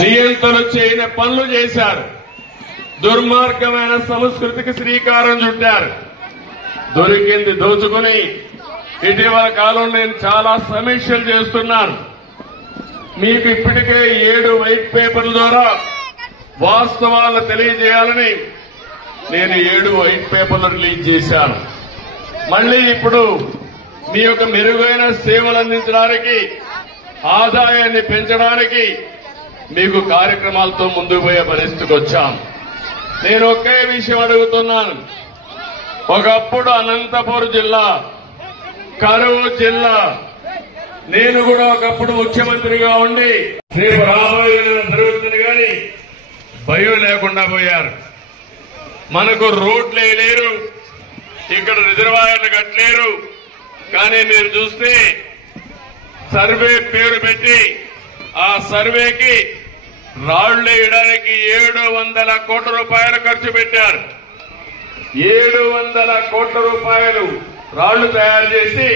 నియంత్రణ చేయని పనులు చేశారు. దుర్మార్గమైన సంస్కృతికి శ్రీకారం చుట్టారు. దొరికింది దోచుకుని ఇటీవల కాలం నేను చాలా సమీక్షలు చేస్తున్నాను. మీకు ఇప్పటికే 7 వైట్ పేపర్ల ద్వారా వాస్తవాలను తెలియజేయాలని నేను 7 వైట్ పేపర్లు రిలీజ్ చేశాను. మళ్లీ ఇప్పుడు మీ యొక్క మెరుగైన సేవలు అందించడానికి, ఆదాయాన్ని పెంచడానికి మీకు కార్యక్రమాలతో ముందుకు పోయే పరిస్థితికి వచ్చాం. నేను ఒకే విషయం అడుగుతున్నాను. ఒకప్పుడు అనంతపురం జిల్లా కరువు జిల్లా. నేను కూడా ఒకప్పుడు ముఖ్యమంత్రిగా ఉండి రేపు రాబోయే జరుగుతుంది కానీ భయం లేకుండా పోయారు. మనకు రోడ్లే లేరు, ఇక్కడ రిజర్వాయర్లు కట్టలేరు. కానీ మీరు చూస్తే సర్వే పేరు పెట్టి ఆ సర్వేకి రాళ్లు వేయడానికి 700 కోట్ల రూపాయలు ఖర్చు పెట్టారు. 700 కోట్ల రూపాయలు రాళ్లు తయారు చేసి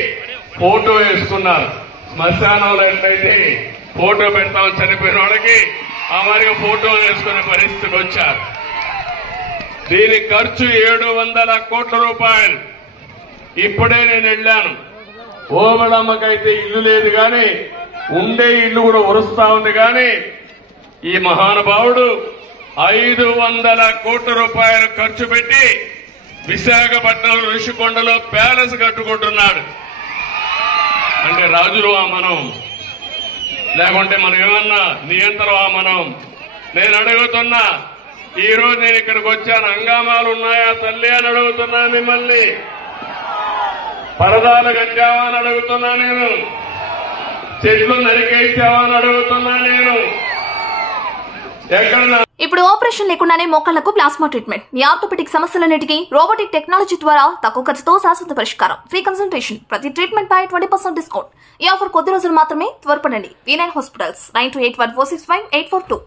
ఫోటో వేసుకున్నారు. శ్మశానంలో ఎట్లయితే ఫోటో పెడతాం చనిపోయిన వాళ్ళకి, ఆ మాదిరిగా ఫోటో వేసుకునే పరిస్థితికి వచ్చారు. దీని ఖర్చు 700 కోట్ల రూపాయలు. ఇప్పుడే నేను వెళ్ళాను. ఓబడమ్మకైతే ఇల్లు లేదు కానీ ఉండే ఇల్లు కూడా ఉరుస్తా ఉంది. కానీ ఈ మహానుభావుడు 500 కోట్ల రూపాయలు ఖర్చు పెట్టి విశాఖపట్నం ఋషికొండలో ప్యాలెస్ కట్టుకుంటున్నాడు. అంటే రాజులు మనం, లేకుంటే మనం ఏమన్నా నియంత్రణ మనం. నేను అడుగుతున్నా, ఈ రోజు నేను ఇక్కడికి వచ్చాను, హంగామాలు ఉన్నాయా తల్లి అని అడుగుతున్నా మిమ్మల్ని. పరదాలు కట్టావా అని అడుగుతున్నా నేను. చెట్లు నరికేసావా అని అడుగుతున్నా నేను. ఎక్కడ ఇప్పుడు ఆపరేషన్ లేకుండానే మోకాళ్లకు ప్లాస్మా ట్రీట్మెంట్. మీ ఆర్థోపెటిక్ సమస్యలన్నిటికీ రోబోటిక్ టెక్నాలజీ ద్వారా తక్కువ ఖర్చుతో శాశ్వత పరిష్కారం. ఫ్రీ కన్సల్టేషన్, ప్రతి ట్రీట్మెంట్ పై 20% డిస్కౌంట్. ఈ ఆఫర్ కొద్ది రోజులు మాత్రమే. త్వరపడండి. V9 hospitals 9281465842.